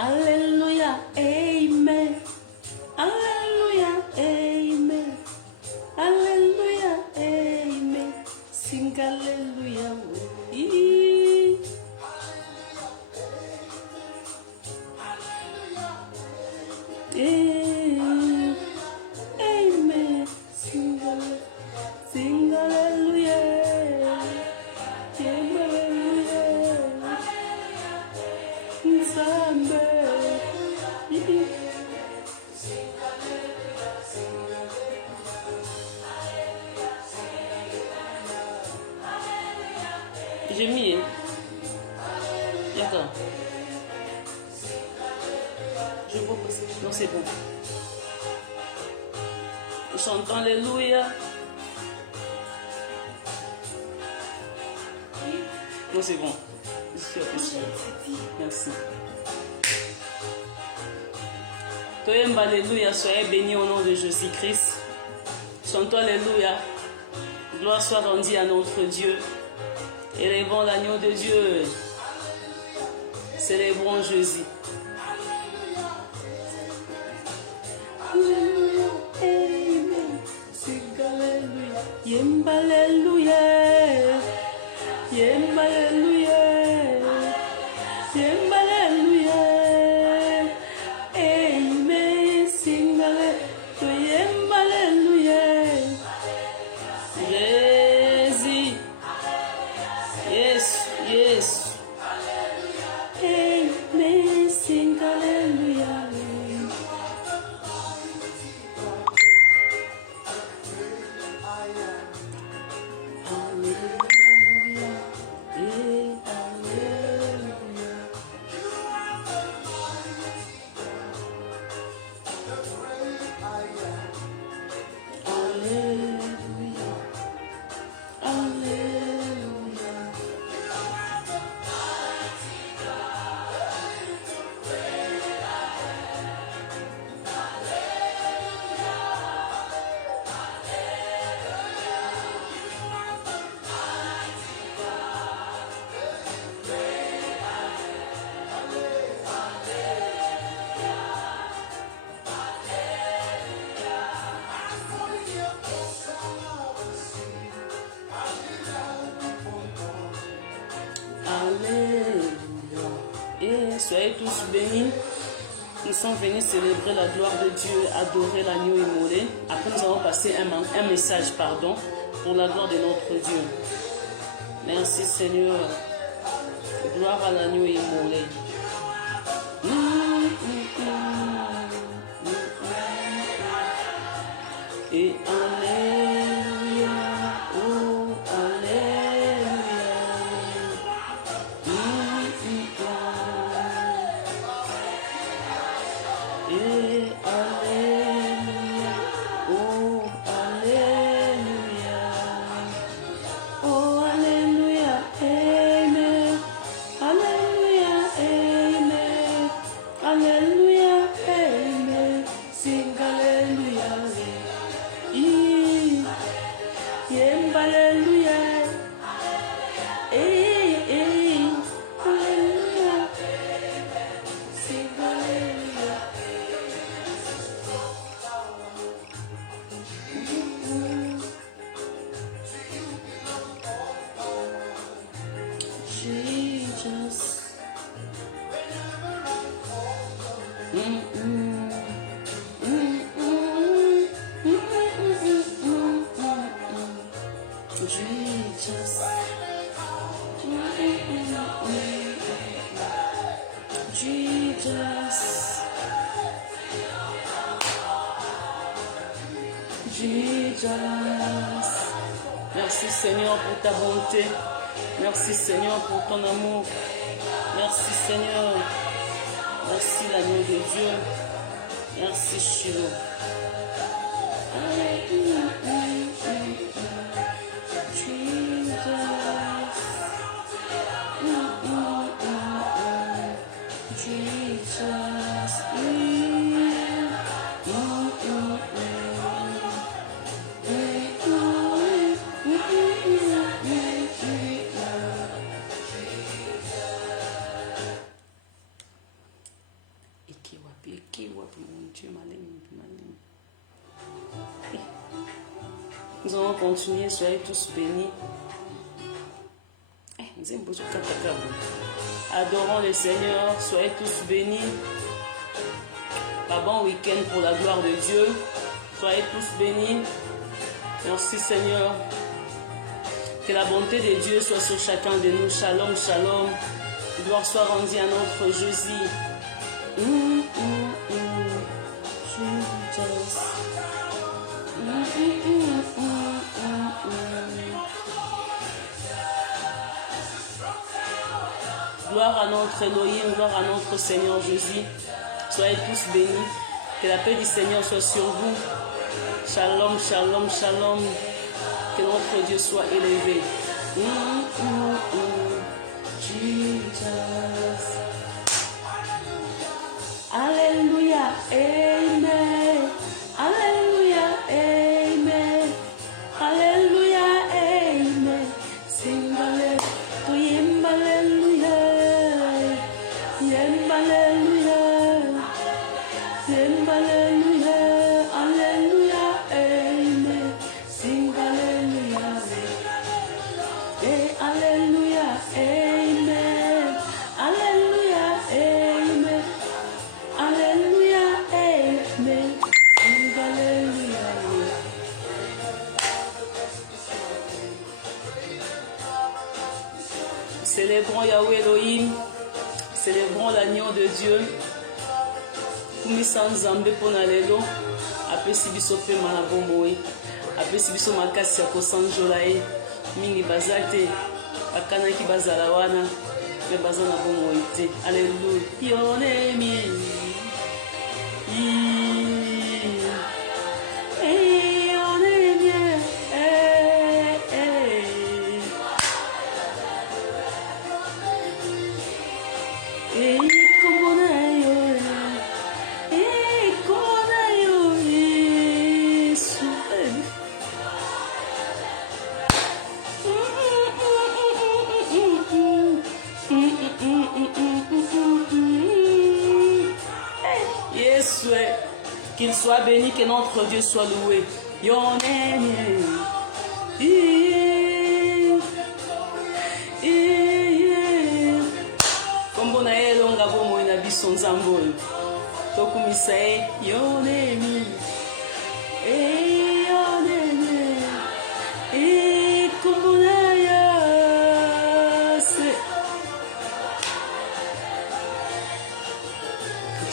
Alléluia, Amen. Alléluia, Amen. Alléluia, Amen. Sing Alléluia, oui. Amen. Sing Alléluia. J'ai mis. Attends. Je vois pas. Non, c'est bon. Nous chantons Alléluia. Non, c'est bon. Merci. Toyem Alléluia, soyez bénis au nom de Jésus-Christ. Chantons Alléluia. Gloire soit rendue à notre Dieu. Élevons l'agneau de Dieu. Célébrons Jésus. Alléluia, Amen. Sing Alléluia. Yem Alléluia. Yem Alléluia. Yem Alléluia. Amen. Sing Alléluia. Yem Alléluia. Jésus. Yes, yes. Amen. Sing Alléluia. Alléluia. Et soyez tous bénis. Nous sommes venus célébrer la gloire de Dieu, adorer l'agneau immolé. Après, nous allons passer un message, pour la gloire de notre Dieu. Merci Seigneur. Gloire à l'agneau immolé. Et Alléluia. Oh, Alléluia. Et Alléluia. Oh, Alléluia. Oh, Alléluia. Amen. Alléluia. Amen. Alléluia. Amen. Sing Alléluia. Yem Alléluia. Alléluia. Sing Alléluia. Jesus. Jesus. Merci Seigneur pour ta bonté. Merci Seigneur pour ton amour. Merci Seigneur. Merci l'agneau de Dieu. Merci Shiloh. Nous allons continuer, soyez tous bénis. Adorons le Seigneur, soyez tous bénis. Un bon week-end pour la gloire de Dieu. Soyez tous bénis. Merci Seigneur. Que la bonté de Dieu soit sur chacun de nous. Shalom, shalom. Gloire soit rendue à notre Jésus. Gloire à notre Elohim, gloire à notre Seigneur Jésus. Soyez tous bénis. Que la paix du Seigneur soit sur vous. Shalom, shalom, shalom. Que notre Dieu soit élevé. Jesus. Alléluia, amen. Alléluia, amen. Alléluia, amen. Sing alléluia, alléluia. Yem alléluia. Yem alléluia, alléluia, amen. Sing alléluia. Eh, alléluia, amen. Alléluia, amen. Alléluia, amen. Sing alléluia. Célébrons Yahweh Elohim, célébrons l'agneau de Dieu. Kumisa nzambe pona lelo, apesi biso pe na bomoi, apesi biso makasi ya kosanjola ye. Mingi bazate, bakanaki bazala wana, me baza na bomoi te. Alléluia. Yonemi. Qu'il soit béni, que notre Dieu soit loué. Kombo na ye longa bomo na biso nzambo oyo. Tokumisa ye yonemi. Yonemi. Kombo na ye se.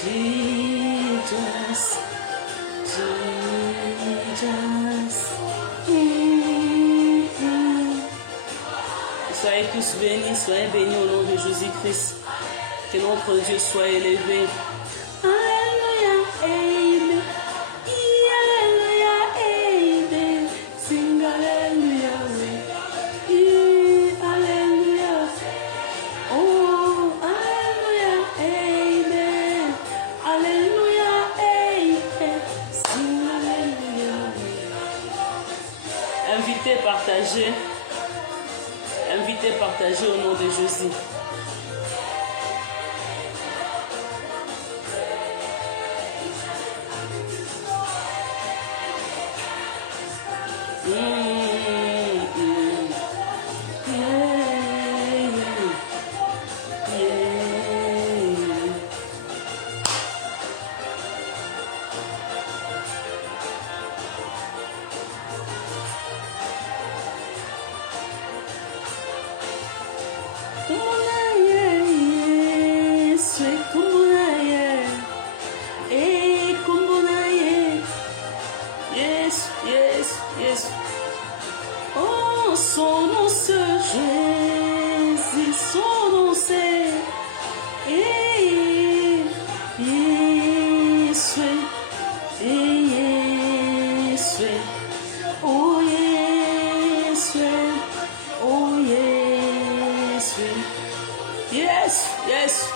Jesus. Soyez tous bénis, soyez bénis au nom de Jésus-Christ. Que notre Dieu soit élevé. Alléluia, amen. Alléluia, amen. Sing alléluia, alléluia. Oh, alléluia, amen. Alléluia, amen. Sing alléluia. Invitez, partagez. Invitez, partagez au nom de Jésus.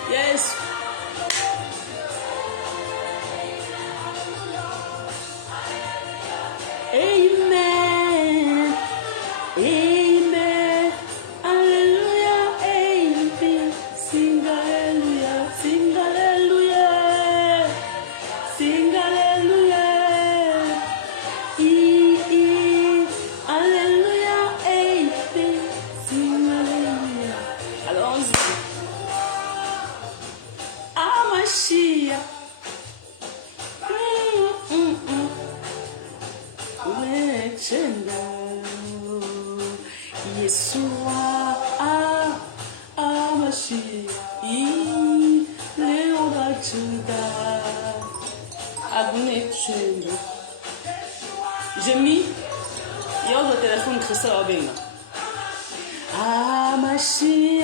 Yes. Amen. Amen. Alléluia. Amen. Sing alléluia. Sing alléluia. Sing alléluia. Amashi, Leona Juda, Agunechendo. J'ai mis, il y a le téléphone Christophe Abenga. Amashi,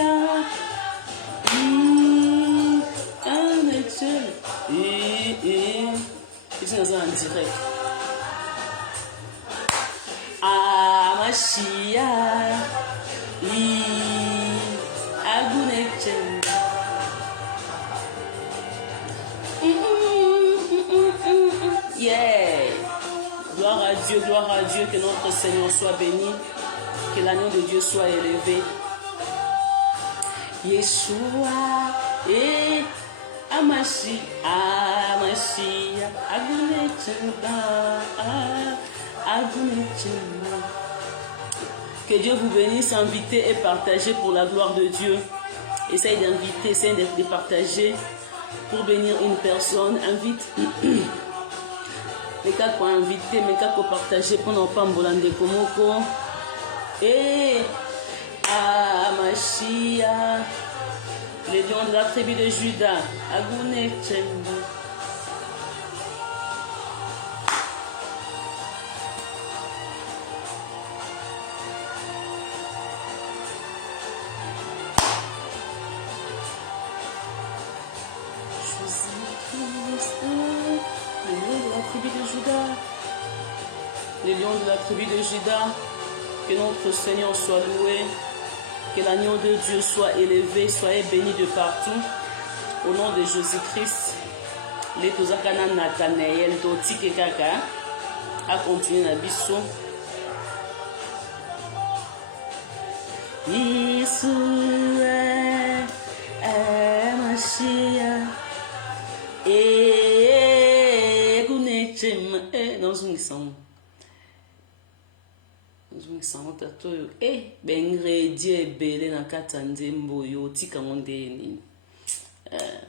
Ici, nous sommes en direct. Amashia, Agunechenda. Yeah. Gloire à Dieu, que notre Seigneur soit béni, que l'agneau de Dieu soit élevé. Yeshua, Amashi, Amashia, Agunechenda, Agunechenda. Que Dieu vous bénisse, invitez et partagez pour la gloire de Dieu. Essaye d'inviter, essaye de partager pour bénir une personne. Invite. Les cas pour inviter, les cas pour partager pour n'en pas m'bolande komoko. Et Amashia, les lions de la tribu de Juda, Agunechenda. Les lions de la tribu de Juda, que notre Seigneur soit loué, que l'agneau de Dieu soit élevé, soyez bénis de partout. Au nom de Jésus-Christ, les Tozakana Nathanaël, Totike Kaka, à continuer la bisso. Yeshua, Mashiach, Gunechema, dans une sang.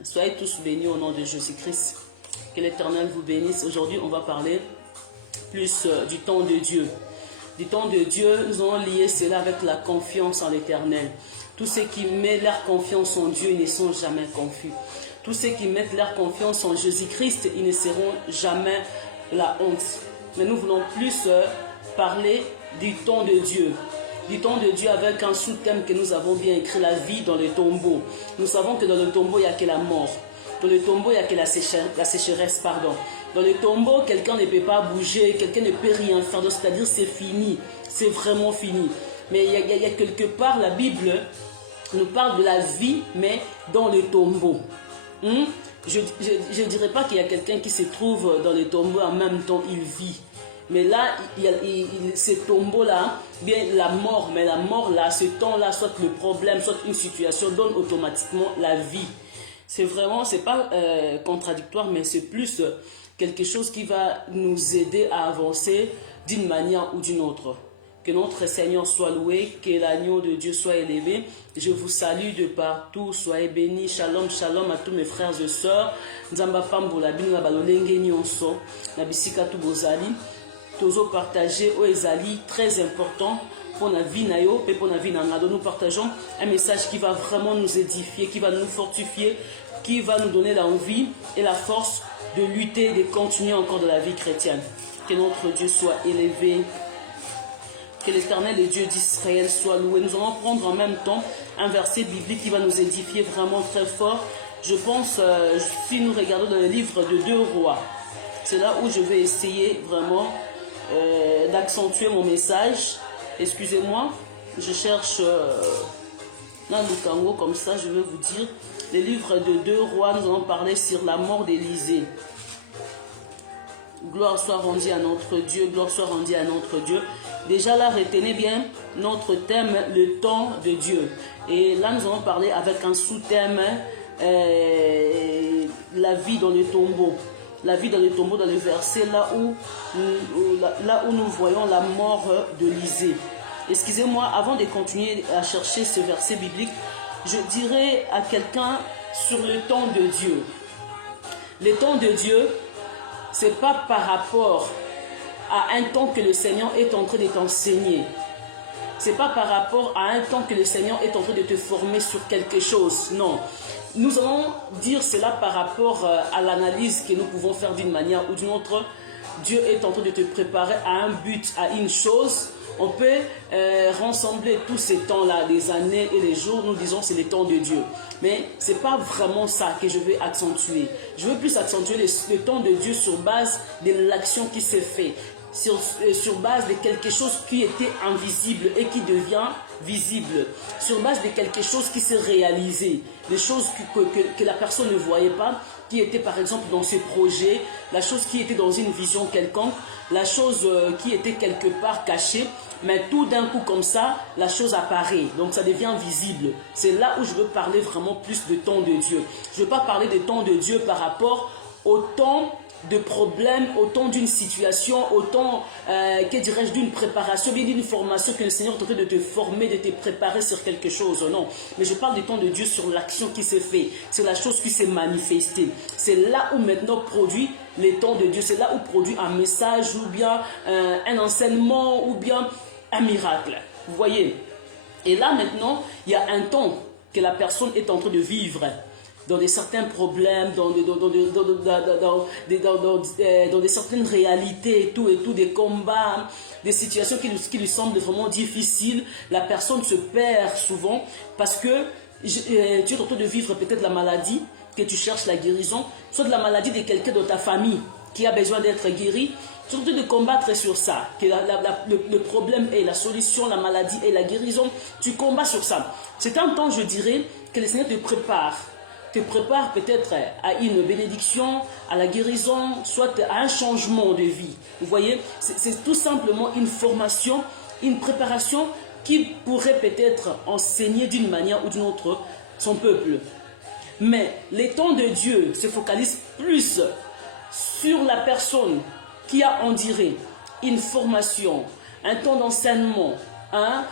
Soyez tous bénis au nom de Jésus-Christ. Que l'Éternel vous bénisse. Aujourd'hui, on va parler plus du temps de Dieu. Du temps de Dieu, nous allons lier cela avec la confiance en l'Éternel. Tous ceux qui mettent leur confiance en Dieu, ils ne sont jamais confus. Tous ceux qui mettent leur confiance en Jésus-Christ, ils ne seront jamais la honte. Mais nous voulons plus parler du temps de Dieu. Du temps de Dieu avec un sous-thème que nous avons bien écrit, la vie dans le tombeau. Nous savons que dans le tombeau, il n'y a que la mort. Dans le tombeau, il n'y a que la sécheresse. Dans le tombeau, quelqu'un ne peut pas bouger, quelqu'un ne peut rien faire. C'est-à-dire c'est fini, c'est vraiment fini. Mais il y a quelque part, la Bible nous parle de la vie, mais dans le tombeau. Je ne dirais pas qu'il y a quelqu'un qui se trouve dans le tombeau en même temps, il vit. Mais là, ce tombeau-là, bien la mort, mais la mort là, ce temps-là, soit le problème, soit une situation, donne automatiquement la vie. C'est vraiment, c'est pas contradictoire, mais c'est plus quelque chose qui va nous aider à avancer d'une manière ou d'une autre. Que notre Seigneur soit loué, que l'agneau de Dieu soit élevé. Je vous salue de partout, soyez bénis. Shalom, shalom à tous mes frères et sœurs. Nzamba pambola bino balolenge nyonso na bisika tu bozali. Tozo partager au ezali très important pour la vie nayo et pour la vie nanga. Nous partageons un message qui va vraiment nous édifier, qui va nous fortifier, qui va nous donner l'envie et la force de lutter, de continuer encore de la vie chrétienne. Que notre Dieu soit élevé. Que l'Éternel et Dieu d'Israël soit loué. Nous allons prendre en même temps un verset biblique qui va nous édifier vraiment très fort. Je pense, si nous regardons dans le livre de 2 Rois, c'est là où je vais essayer vraiment d'accentuer mon message. Excusez-moi, je cherche dans le Congo, comme ça je vais vous dire. Le livre de 2 Rois, nous allons parler sur la mort d'Élisée. Gloire soit rendue à notre Dieu, gloire soit rendue à notre Dieu. Déjà là, retenez bien notre thème, le temps de Dieu. Et là, nous allons parler avec un sous-thème, la vie dans le tombeau. La vie dans le tombeau, dans le verset là où nous voyons la mort d'Élisée. Excusez-moi, avant de continuer à chercher ce verset biblique, je dirais à quelqu'un sur le temps de Dieu. Le temps de Dieu, ce n'est pas par rapport à un temps que le Seigneur est en train de t'enseigner. c'est pas par rapport à un temps que le Seigneur est en train de te former sur quelque chose. Non. Nous allons dire cela par rapport à l'analyse que nous pouvons faire d'une manière ou d'une autre. Dieu est en train de te préparer à un but, à une chose. On peut rassembler tous ces temps-là, les années et les jours, nous disons c'est les temps de Dieu. Mais ce n'est pas vraiment ça que je vais accentuer. Je veux plus accentuer le temps de Dieu sur base de l'action qui s'est faite. Sur base de quelque chose qui était invisible et qui devient visible, sur base de quelque chose qui s'est réalisé, des choses que la personne ne voyait pas, qui était par exemple dans ses projets, la chose qui était dans une vision quelconque, la chose qui était quelque part cachée, mais tout d'un coup comme ça, la chose apparaît, donc ça devient visible. C'est là où je veux parler vraiment plus de temps de Dieu. Je ne veux pas parler de temps de Dieu par rapport au temps de problèmes, autant d'une situation, autant, que dirais-je, d'une préparation, bien d'une formation que le Seigneur est en train de te former, de te préparer sur quelque chose, non. Mais je parle du temps de Dieu sur l'action qui s'est faite, c'est la chose qui s'est manifestée. C'est là où maintenant produit les temps de Dieu, c'est là où produit un message ou bien un enseignement ou bien un miracle. Vous voyez? Et là maintenant, il y a un temps que la personne est en train de vivre dans des certains problèmes, dans des certaines réalités et tout, des combats, des situations qui lui semblent vraiment difficiles. La personne se perd souvent parce que tu es en train de vivre peut-être la maladie, que tu cherches la guérison, soit de la maladie de quelqu'un de ta famille qui a besoin d'être guéri. Tu es en train de combattre sur ça, que le problème est la solution, la maladie et la guérison. Tu combats sur ça. C'est un temps, je dirais, que le Seigneur te prépare peut-être à une bénédiction, à la guérison, soit à un changement de vie. Vous voyez, c'est tout simplement une formation, une préparation qui pourrait peut-être enseigner d'une manière ou d'une autre son peuple. Mais les temps de Dieu se focalisent plus sur la personne qui a, on dirait, une formation, un temps d'enseignement, un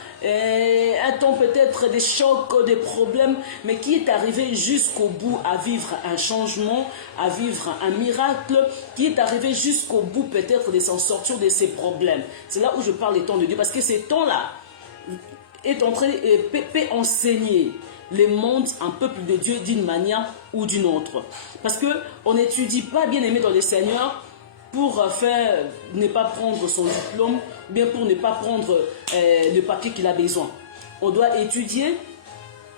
temps peut-être des chocs, des problèmes, mais qui est arrivé jusqu'au bout à vivre un changement, à vivre un miracle, qui est arrivé jusqu'au bout peut-être de s'en sortir de ses problèmes. C'est là où je parle des temps de Dieu, parce que ces temps-là est en train peut enseigner le monde, un peuple de Dieu d'une manière ou d'une autre. Parce qu'on n'étudie pas, bien aimé dans le Seigneur, pour ne pas prendre son diplôme, ou bien pour ne pas prendre le papier qu'il a besoin. On doit étudier,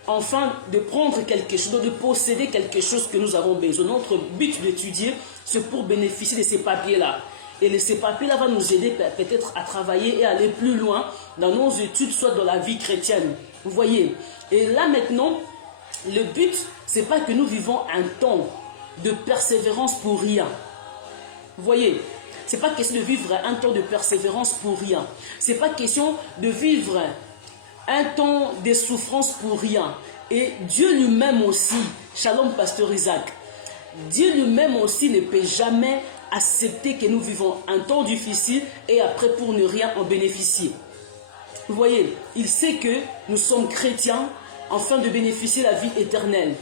enfin, de prendre quelque chose, de posséder quelque chose que nous avons besoin. Notre but d'étudier, c'est pour bénéficier de ces papiers-là. Et ces papiers-là vont nous aider peut-être à travailler et à aller plus loin dans nos études, soit dans la vie chrétienne. Vous voyez? Et là maintenant, le but, c'est pas que nous vivons un temps de persévérance pour rien. Vous voyez, ce n'est pas question de vivre un temps de persévérance pour rien. Ce n'est pas question de vivre un temps de souffrance pour rien. Et Dieu lui-même aussi, Shalom Pasteur Isaac, Dieu lui-même aussi ne peut jamais accepter que nous vivons un temps difficile et après pour ne rien en bénéficier. Vous voyez, il sait que nous sommes chrétiens afin de bénéficier de la vie éternelle,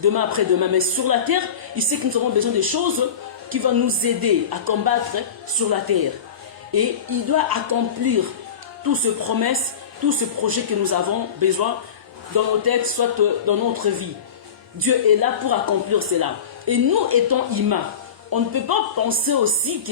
demain après demain. Mais sur la terre, il sait que nous avons besoin de choses qui vont nous aider à combattre sur la terre. Et il doit accomplir toutes ces promesses, tous ces projets que nous avons besoin dans nos têtes, soit dans notre vie. Dieu est là pour accomplir cela. Et nous étant humains, on ne peut pas penser aussi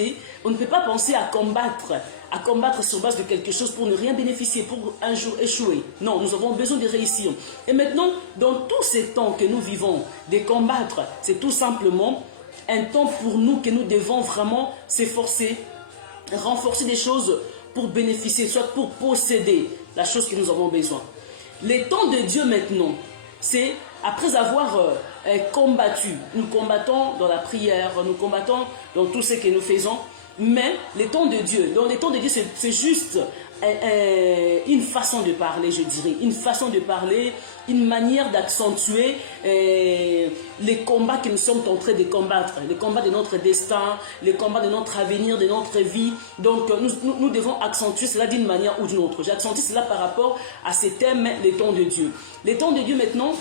on ne peut pas penser à combattre sur base de quelque chose pour ne rien bénéficier, pour un jour échouer. Non, nous avons besoin de réussir. Et maintenant, dans tous ces temps que nous vivons, de combattre, c'est tout simplement un temps pour nous que nous devons vraiment s'efforcer, renforcer des choses pour bénéficier, soit pour posséder la chose que nous avons besoin. Les temps de Dieu maintenant, c'est après avoir combattu, nous combattons dans la prière, nous combattons dans tout ce que nous faisons, mais les temps de Dieu, dans les temps de Dieu, c'est juste une façon de parler, je dirais, une façon de parler, une manière d'accentuer les combats que nous sommes en train de combattre, les combats de notre destin, les combats de notre avenir, de notre vie. Donc nous devons accentuer cela d'une manière ou d'une autre. J'accentue cela par rapport à ces thèmes, les temps de Dieu. Les temps de Dieu maintenant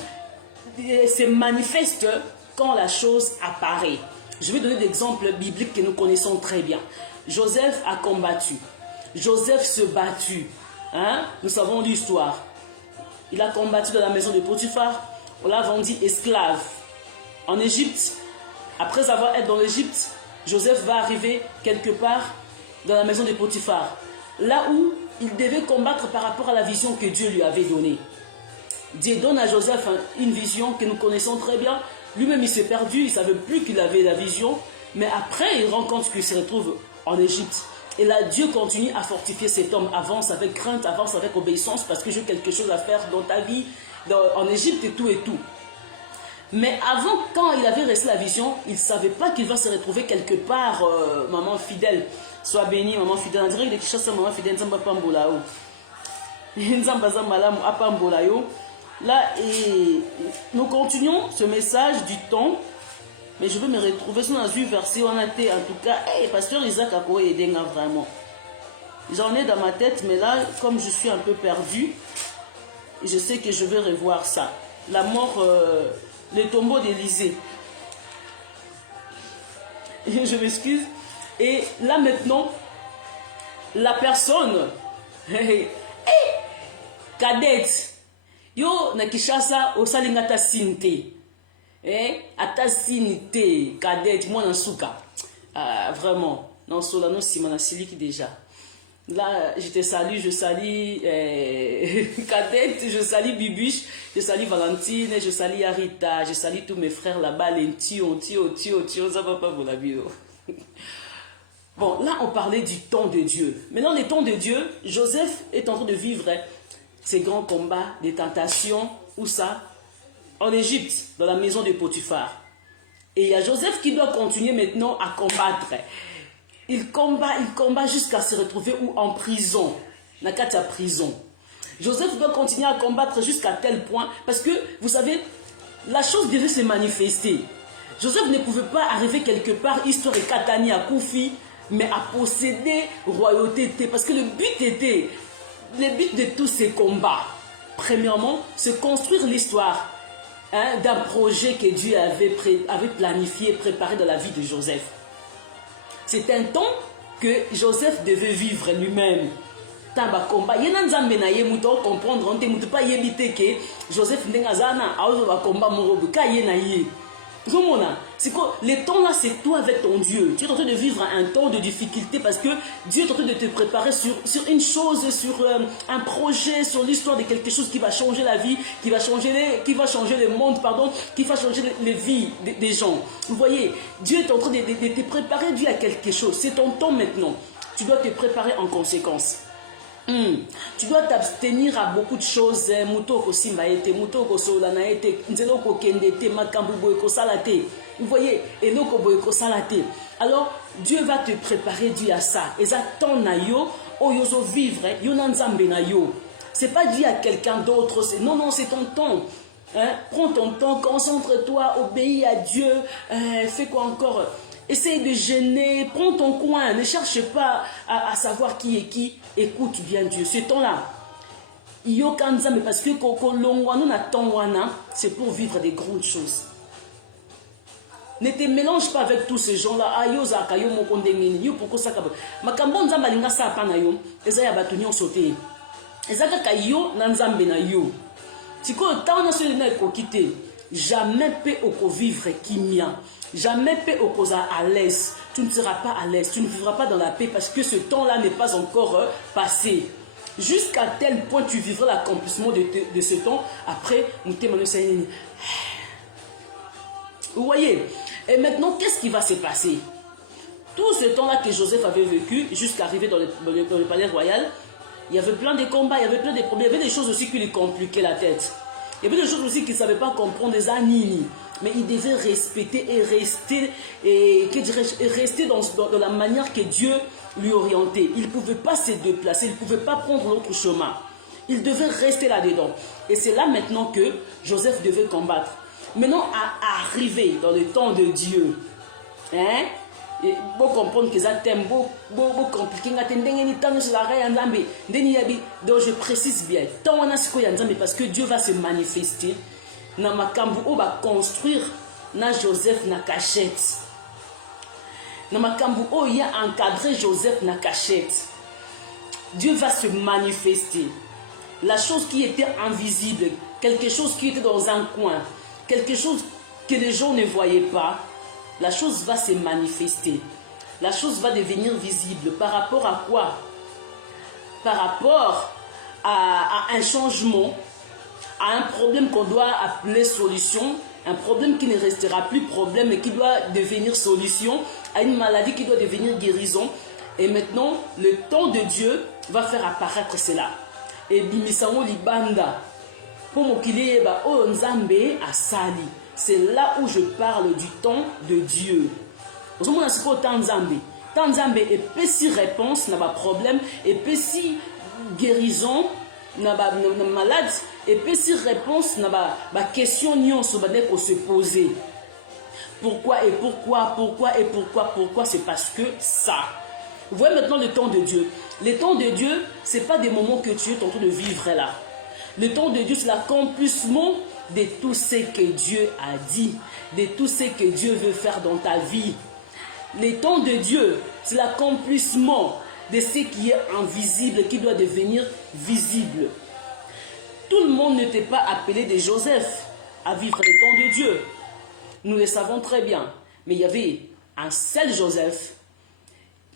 se manifestent quand la chose apparaît. Je vais donner des exemples bibliques que nous connaissons très bien. Joseph a combattu. Joseph se battu. Hein? Nous savons l'histoire. Il a combattu dans la maison de Potiphar. On l'a vendu esclave en Égypte. Après avoir été dans l'Égypte, Joseph va arriver quelque part dans la maison de Potiphar. Là où il devait combattre par rapport à la vision que Dieu lui avait donnée. Dieu donne à Joseph une vision que nous connaissons très bien. Lui-même, il s'est perdu, il ne savait plus qu'il avait la vision. Mais après, il rend compte qu'il se retrouve en Égypte. Et là, Dieu continue à fortifier cet homme. Avance avec crainte, avance avec obéissance, parce que j'ai quelque chose à faire dans ta vie, en Égypte et tout et tout. Mais avant, quand il avait reçu la vision, il ne savait pas qu'il va se retrouver quelque part, maman fidèle. Sois bénie, maman fidèle. On dirait qu'il est chassé, maman fidèle. Là, et nous continuons ce message du temps. Mais je veux me retrouver sur un verset où on a été, en tout cas, hey, pasteur Isaac a aidé vraiment. J'en ai dans ma tête, mais là, comme je suis un peu perdu, je sais que je vais revoir ça. La mort, le tombeau d'Élysée. Je m'excuse. Et là maintenant, la personne, cadette, yo na Kishasa osalingata sinte. Ata sinite cadette moi nansuka. Vraiment non sola non simana siliki déjà. Là je te salue, je salue cadette, je salue Bibiche, je salue Valentine, je salue Arita, je salue tous mes frères là-bas, les tio, ça va pas pour la bio. Bon, là on parlait du temps de Dieu. Maintenant le temps de Dieu, Joseph est en train de vivre ces grands combats, des tentations, où ça? En Égypte, dans la maison de Potiphar. Et il y a Joseph qui doit continuer maintenant à combattre. Il combat jusqu'à se retrouver en prison. Nakata prison. Joseph doit continuer à combattre jusqu'à tel point, parce que, vous savez, la chose devait se manifester. Joseph ne pouvait pas arriver quelque part, histoire de Katani à Koufi, mais à posséder royauté. Parce que le but de tous ces combats, premièrement, c'est construire l'histoire d'un projet que Dieu avait planifié, préparé dans la vie de Joseph. C'est un temps que Joseph devait vivre lui-même. Tamba combat, yena nzambe na ye muto comprendre, on te muto pas yebite que Joseph ndengazana aozo ba combat morobu ka yena ye. C'est quoi? Le temps là, c'est toi avec ton Dieu. Tu es en train de vivre un temps de difficulté parce que Dieu est en train de te préparer sur une chose, sur un projet, sur l'histoire de quelque chose qui va changer la vie, qui va changer le monde, pardon, qui va changer les vies des gens. Vous voyez, Dieu est en train de te préparer, Dieu a quelque chose. C'est ton temps maintenant. Tu dois te préparer en conséquence. Tu dois t'abstenir à beaucoup de choses. Vous voyez, alors Dieu va te préparer Dieu à ça. Et ça ton nayo, oyozo vivre, yonanzambe nayo. C'est pas Dieu à quelqu'un d'autre. Non, c'est ton temps. Prends ton temps, concentre-toi, obéis à Dieu. Fais quoi encore? Essaye de gêner, prends ton coin, ne cherche pas à savoir qui est qui. Écoute bien Dieu. Ce temps-là, mais parce que c'est pour vivre des grandes choses. Ne te mélange pas avec tous ces gens-là. Jamais peut vivre kimia. Jamais peut opposer à l'aise. Tu ne seras pas à l'aise. Tu ne vivras pas dans la paix parce que ce temps-là n'est pas encore passé. Jusqu'à tel point tu vivras l'accomplissement de ce temps. Après, vous voyez. Et maintenant, qu'est-ce qui va se passer? Tout ce temps-là que Joseph avait vécu, jusqu'à arriver dans le palais royal, il y avait plein de combats, il y avait plein de problèmes. Il y avait des choses aussi qui lui compliquaient la tête. Il y avait des choses aussi qu'il ne savait pas comprendre, des anini. Mais il devait respecter et rester dans la manière que Dieu lui orientait. Il ne pouvait pas se déplacer, il ne pouvait pas prendre l'autre chemin. Il devait rester là-dedans. Et c'est là maintenant que Joseph devait combattre. Maintenant, à arriver dans le temps de Dieu, et pour comprendre que ça t'aime, beaucoup compliqué, donc je précise bien, parce que Dieu va se manifester. Na makambu o va construire na Joseph na cachette. Na makambu o ya encadré Joseph na cachette. Dieu va se manifester. La chose qui était invisible, quelque chose qui était dans un coin, quelque chose que les gens ne voyaient pas, la chose va se manifester. La chose va devenir visible. Par rapport à quoi? Par rapport à un changement, à un problème qu'on doit appeler solution, un problème qui ne restera plus problème et qui doit devenir solution, à une maladie qui doit devenir guérison. Et maintenant, le temps de Dieu va faire apparaître cela. Et bimisango libanda, pour mokili ba o nzambe asali. C'est là où je parle du temps de Dieu. Vous avez ce temps nzambe. Temps nzambe et péci réponse n'a pas problème et péci guérison n'a pas malade et péci réponse n'a pas question nion se se poser. Pourquoi et pourquoi, pourquoi et pourquoi, c'est parce que ça. Vous voyez maintenant le temps de Dieu. Le temps de Dieu, ce n'est pas des moments que tu es en train de vivre là. Le temps de Dieu, c'est l'accomplissement de tout ce que Dieu a dit, de tout ce que Dieu veut faire dans ta vie. Le temps de Dieu, c'est l'accomplissement de ce qui est invisible, qui doit devenir visible. Tout le monde n'était pas appelé de Joseph à vivre le temps de Dieu. Nous le savons très bien. Mais il y avait un seul Joseph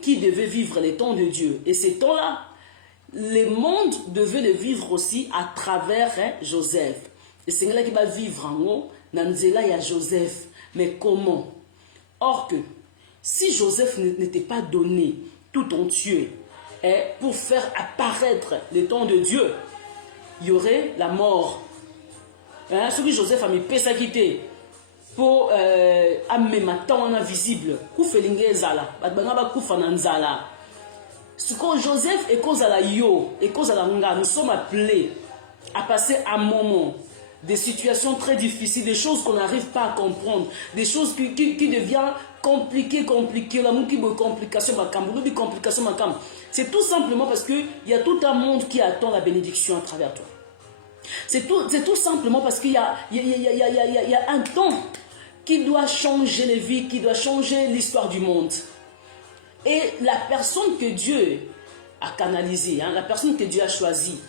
qui devait vivre les temps de Dieu. Et ces temps-là, le monde devait le vivre aussi à travers Joseph. Et c'est là qui va vivre en haut, Nanzela et Joseph. Mais comment? Or que, si Joseph n'était pas donné tout entier pour faire apparaître les temps de Dieu, il y aurait la mort. Ce que Joseph a mis pesa quitté pour amener temps invisible. Ce que Joseph et cause à la yo et cause à la nga, nous sommes appelés à passer un moment, des situations très difficiles, des choses qu'on n'arrive pas à comprendre, des choses qui deviennent compliquées. C'est tout simplement parce qu'il y a tout un monde qui attend la bénédiction à travers toi. C'est tout simplement parce qu'il y a un temps qui doit changer les vies, qui doit changer l'histoire du monde. Et la personne que Dieu a canalisée, la personne que Dieu a choisie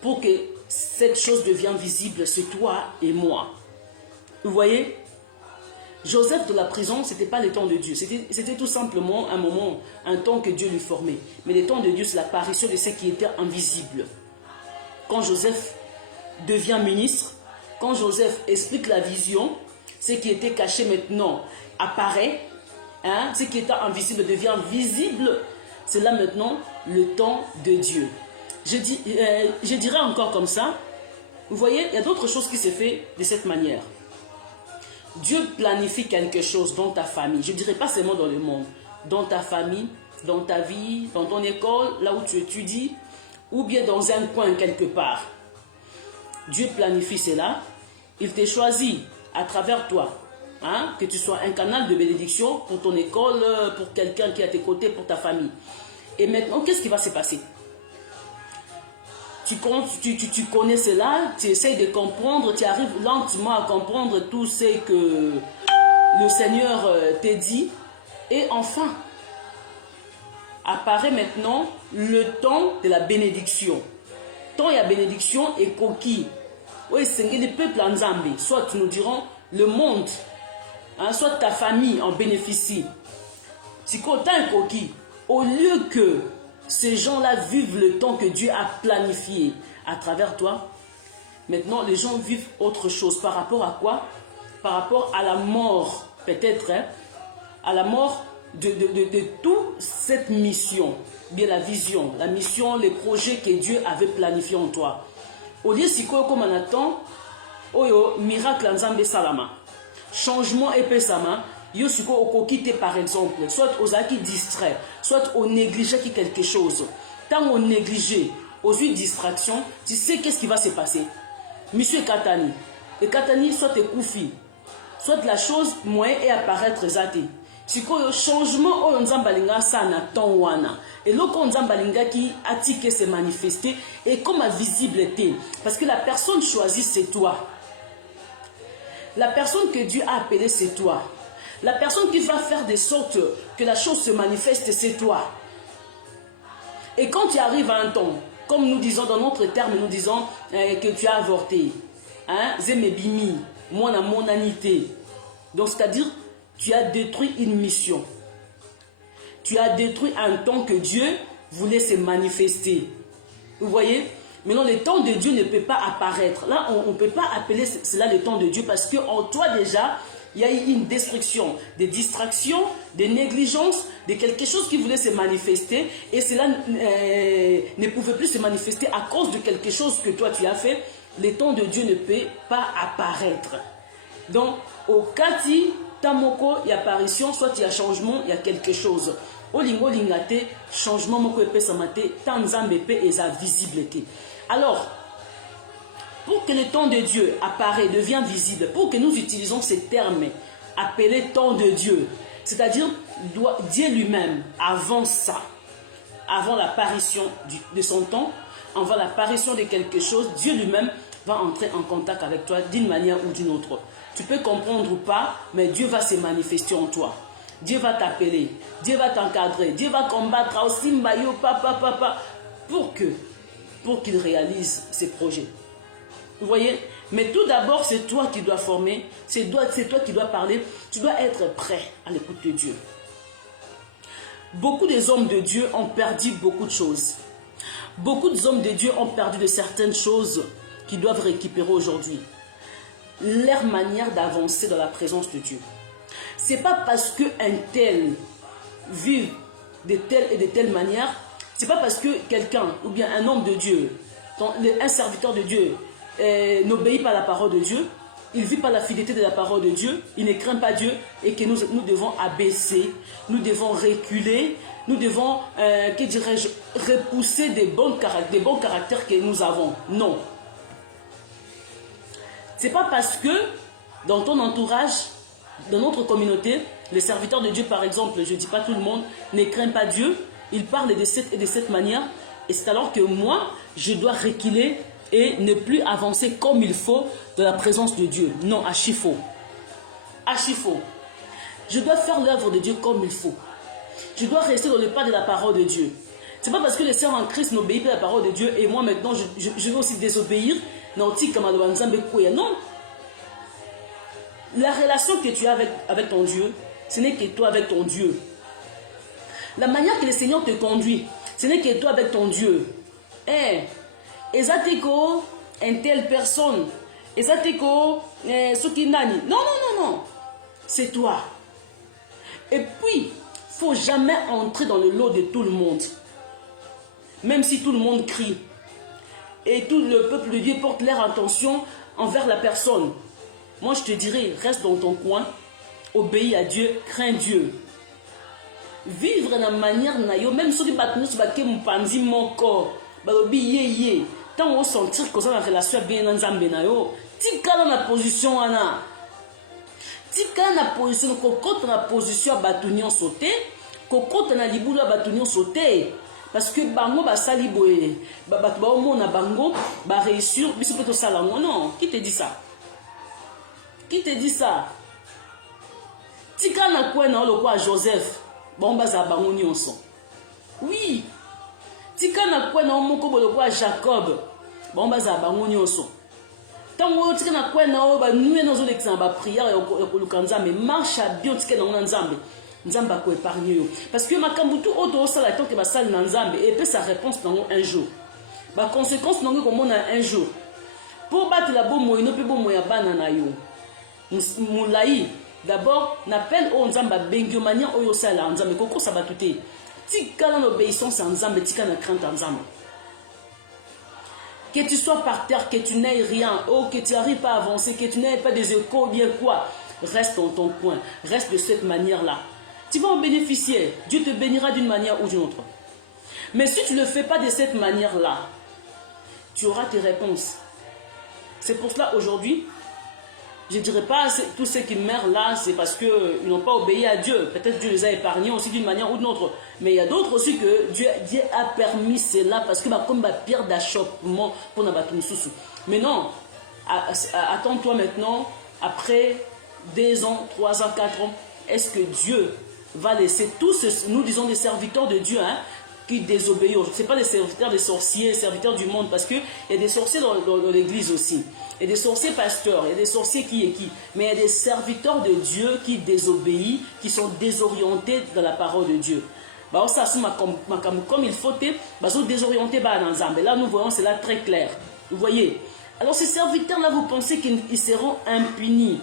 pour que cette chose devienne visible, c'est toi et moi. Vous voyez, Joseph de la prison, ce n'était pas le temps de Dieu. C'était tout simplement un moment, un temps que Dieu lui formait. Mais le temps de Dieu, c'est l'apparition de ce qui était invisible. Quand Joseph devient ministre, quand Joseph explique la vision, ce qui était caché maintenant apparaît. Ce qui était invisible devient visible. C'est là maintenant le temps de Dieu. Je dirais encore comme ça. Vous voyez, il y a d'autres choses qui se font de cette manière. Dieu planifie quelque chose dans ta famille. Je ne dirais pas seulement dans le monde. Dans ta famille, dans ta vie, dans ton école, là où tu étudies, ou bien dans un coin quelque part. Dieu planifie cela. Il t'a choisi à travers toi. Que tu sois un canal de bénédiction pour ton école, pour quelqu'un qui est à tes côtés, pour ta famille. Et maintenant, qu'est-ce qui va se passer? Tu connais cela, tu essaies de comprendre, tu arrives lentement à comprendre tout ce que le Seigneur t'a dit. Et enfin, apparaît maintenant le temps de la bénédiction. Temps et la bénédiction est coquille. Oui, c'est le peuple en Zambie. Soit nous dirons le monde. Soit ta famille en bénéficie. Si tu as un coquille, au lieu que ces gens-là vivent le temps que Dieu a planifié à travers toi, maintenant les gens vivent autre chose. Par rapport à quoi? Par rapport à la mort, peut-être, à la mort de toute cette mission, bien la vision, la mission, les projets que Dieu avait planifiés en toi. Au lieu si comme on attend, miracle en Zambé Salama. Changement épais-sama, yo siko okokite par exemple, soit aux acquis distraits, soit au négligé qui quelque chose. Tant on négligé, aux yeux distraction, tu sais qu'est-ce qui va se passer. Monsieur Katani, et Katani soit écoufi, soit la chose moyen et apparaître zate. Siko changement o nzambalinga sana tonwana. Et loko nzambalinga qui a tiqué se manifester et comme à visibilité, parce que la personne choisie c'est toi. La personne que Dieu a appelée, c'est toi. La personne qui va faire de sorte que la chose se manifeste, c'est toi. Et quand tu arrives à un temps, comme nous disons dans notre terme, nous disons que tu as avorté. Hein? Zemebimi, moi na monanité. Donc c'est-à-dire, tu as détruit une mission. Tu as détruit un temps que Dieu voulait se manifester. Vous voyez? Maintenant, le temps de Dieu ne peut pas apparaître. Là, on ne peut pas appeler cela le temps de Dieu parce qu'en toi déjà, il y a eu une destruction, des distractions, des négligences, de quelque chose qui voulait se manifester et cela ne pouvait plus se manifester à cause de quelque chose que toi tu as fait. Le temps de Dieu ne peut pas apparaître. Donc, au Kati, Tamoko, il y a apparition, soit il y a changement, il y a quelque chose. Au lingo lingate, changement moko epe samate, tanzambe pe eza visibilité. Alors, pour que le temps de Dieu apparaît, devient visible, pour que nous utilisons ces termes appelés temps de Dieu, c'est-à-dire Dieu lui-même, avant ça, avant l'apparition de son temps, avant l'apparition de quelque chose, Dieu lui-même va entrer en contact avec toi d'une manière ou d'une autre. Tu peux comprendre ou pas, mais Dieu va se manifester en toi. Dieu va t'appeler, Dieu va t'encadrer, Dieu va combattre aussi Mbayo, papa, pour qu'il réalise ses projets. Vous voyez? Mais tout d'abord, c'est toi qui dois former, c'est toi qui dois parler, tu dois être prêt à l'écoute de Dieu. Beaucoup des hommes de Dieu ont perdu beaucoup de choses. Beaucoup d'hommes de Dieu ont perdu de certaines choses qu'ils doivent récupérer aujourd'hui. Leur manière d'avancer dans la présence de Dieu. Ce n'est pas parce qu'un tel vit de telle et de telle manière, ce n'est pas parce que quelqu'un, ou bien un homme de Dieu, un serviteur de Dieu, n'obéit pas à la parole de Dieu, il ne vit pas la fidélité de la parole de Dieu, il ne craint pas Dieu et que nous devons abaisser, nous devons reculer, nous devons, que dirais-je, repousser des bons caractères que nous avons. Non. Ce n'est pas parce que dans ton entourage, dans notre communauté, les serviteurs de Dieu par exemple, je ne dis pas tout le monde, ne craignent pas Dieu, ils parlent de cette et de cette manière, et c'est alors que moi, je dois reculer et ne plus avancer comme il faut dans la présence de Dieu. Non, archi-faux. Archi-faux. Je dois faire l'œuvre de Dieu comme il faut. Je dois rester dans le pas de la parole de Dieu. Ce n'est pas parce que les sœurs en Christ n'obéissent pas à la parole de Dieu et moi maintenant je vais aussi désobéir. Non. La relation que tu as avec ton Dieu, ce n'est que toi avec ton Dieu. La manière que le Seigneur te conduit, ce n'est que toi avec ton Dieu. Ezateko, une telle personne. Ezateko, Sukinani. Non. C'est toi. Et puis, il ne faut jamais entrer dans le lot de tout le monde. Même si tout le monde crie. Et tout le peuple de Dieu porte leur attention envers la personne. Moi, je te dirais, reste dans ton coin, obéis à Dieu, crains Dieu. Vivre dans la manière, même si tu as mon corps, tant on sentir que ça a une relation bien dans Zambénayo, tu as la position, Anna. Tu as la position, tu as la position à Batunion sauté, tu as la liboula à Batunion sauté. Parce que bango ba sali boye ba mona bango ba réussir biso peut sala non qui te dit ça? Qui te dit ça? Tika na quoi na lo quoi Joseph bon baza bango nyonso. Oui. Tika na quoi na moko bo lo quoi Jacob bon baza bango nyonso. Tango tika na quoi na ba nué na zo l'exemple ba prière ya ko lukanza mais marche bien tika na nzambe. Nzamba ko épargner yo parce que makambutu auto sala tant que ba sala na nzambe et peut sa réponse dans un jour ba conséquence non ko mona un jour pour battre la bomo ino pe bomo ya bana na yo mulai d'abord n'appelle au nzamba bengio mania oyo sala nzambe koko sabatuté tika na obéissance en nzambe tika na crainte en nzambe que tu sois par terre que tu n'aies rien que tu n'arrives pas à avancer que tu n'aies pas des échos bien quoi reste dans ton coin reste de cette manière là. Tu vas en bénéficier. Dieu te bénira d'une manière ou d'une autre. Mais si tu ne le fais pas de cette manière-là, tu auras tes réponses. C'est pour cela aujourd'hui, je ne dirais pas tous ceux qui meurent là, c'est parce qu'ils n'ont pas obéi à Dieu. Peut-être Dieu les a épargnés aussi d'une manière ou d'une autre. Mais il y a d'autres aussi que Dieu a permis cela parce que comme ma pierre d'achoppement pour Nabatou Soussou. Mais non, attends-toi maintenant, après 2 ans, 3 ans, 4 ans, est-ce que Dieu va laisser tous, nous disons des serviteurs de Dieu, hein, qui désobéissent. Ce n'est pas des serviteurs des sorciers, serviteurs du monde, parce qu'il y a des sorciers dans l'église aussi. Il y a des sorciers pasteurs, il y a des sorciers qui et qui. Mais il y a des serviteurs de Dieu qui désobéissent, qui sont désorientés dans la parole de Dieu. Bah, ça, comme il faut, bah, sont désorientés dans l'ensemble. Là, nous voyons cela très clair. Vous voyez? Alors, ces serviteurs-là, vous pensez qu'ils seront impunis?